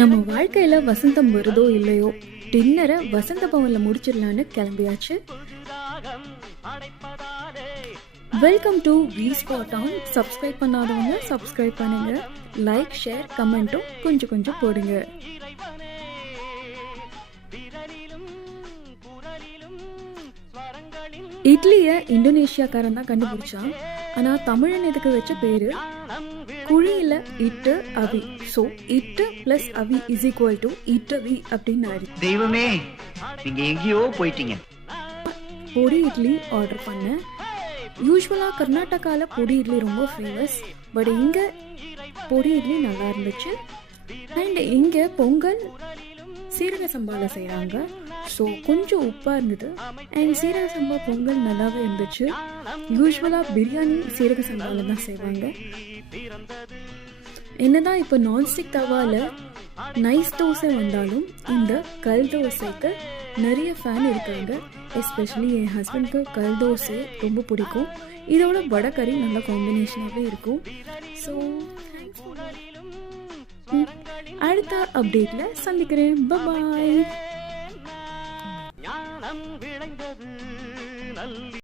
நம்ம வாழ்க்கையில வசந்தம் வருதோ இல்லையோ, டின்னரை வசந்த பவன்ல முடிச்சிடலான்னு கிளம்பியாச்சு. Welcome to V spot on. Subscribe பண்ணாதவங்க சப்ஸ்கிரைப் பண்ணுங்க. லைக், ஷேர், கமெண்ட்டும் கொஞ்சம் கொஞ்சம் போடுங்க. இட்லியை இந்தோனேஷியாக்காரன் தான் கண்டுபிடிச்சான். ஆனால் தமிழன் இதுக்கு வச்ச பேரு குழியில் இட்டு அவி. ஸோ இட்டு பிளஸ் அவி இஸ் ஈக்குவல் டு இட்டவி அப்படின்னு ஆயிடுச்சு. தெய்வமே, நீங்க எங்கேயோ போயிட்டீங்க. பொடி இட்லி ஆர்டர் பண்ணேன். யூஸ்வலாக கர்நாடகாவில் பொடி இட்லி ரொம்ப ஃபேமஸ். பட் இங்கே பொடி இட்லி நல்லா இருந்துச்சு. அண்ட் இங்கே பொங்கல் சீரக சம்பாவில் செய்கிறாங்க. ஸோ கொஞ்சம் உப்பாக இருந்தது. அண்ட் சீரக சம்பா பொங்கல் நல்லாவே இருந்துச்சு. யூஸ்வலாக பிரியாணி சீரக சம்பாவில் தான் செய்வாங்க. என்னதான் இப்போ நான்ஸ்டிக் தவாவில் நைஸ் தோசை வந்தாலும் இந்த கல் தோசைக்கு நிறைய ஃபேன் இருக்காங்க. எஸ்பெஷலி என் ஹஸ்பண்ட்க்கு கல் தோசை ரொம்ப பிடிக்கும். இதோட வடகறி நல்ல காம்பினேஷனாகவே இருக்கும். ஸோ அடுத்த அப்டேட்ல சந்திக்கிறேன். பாய்.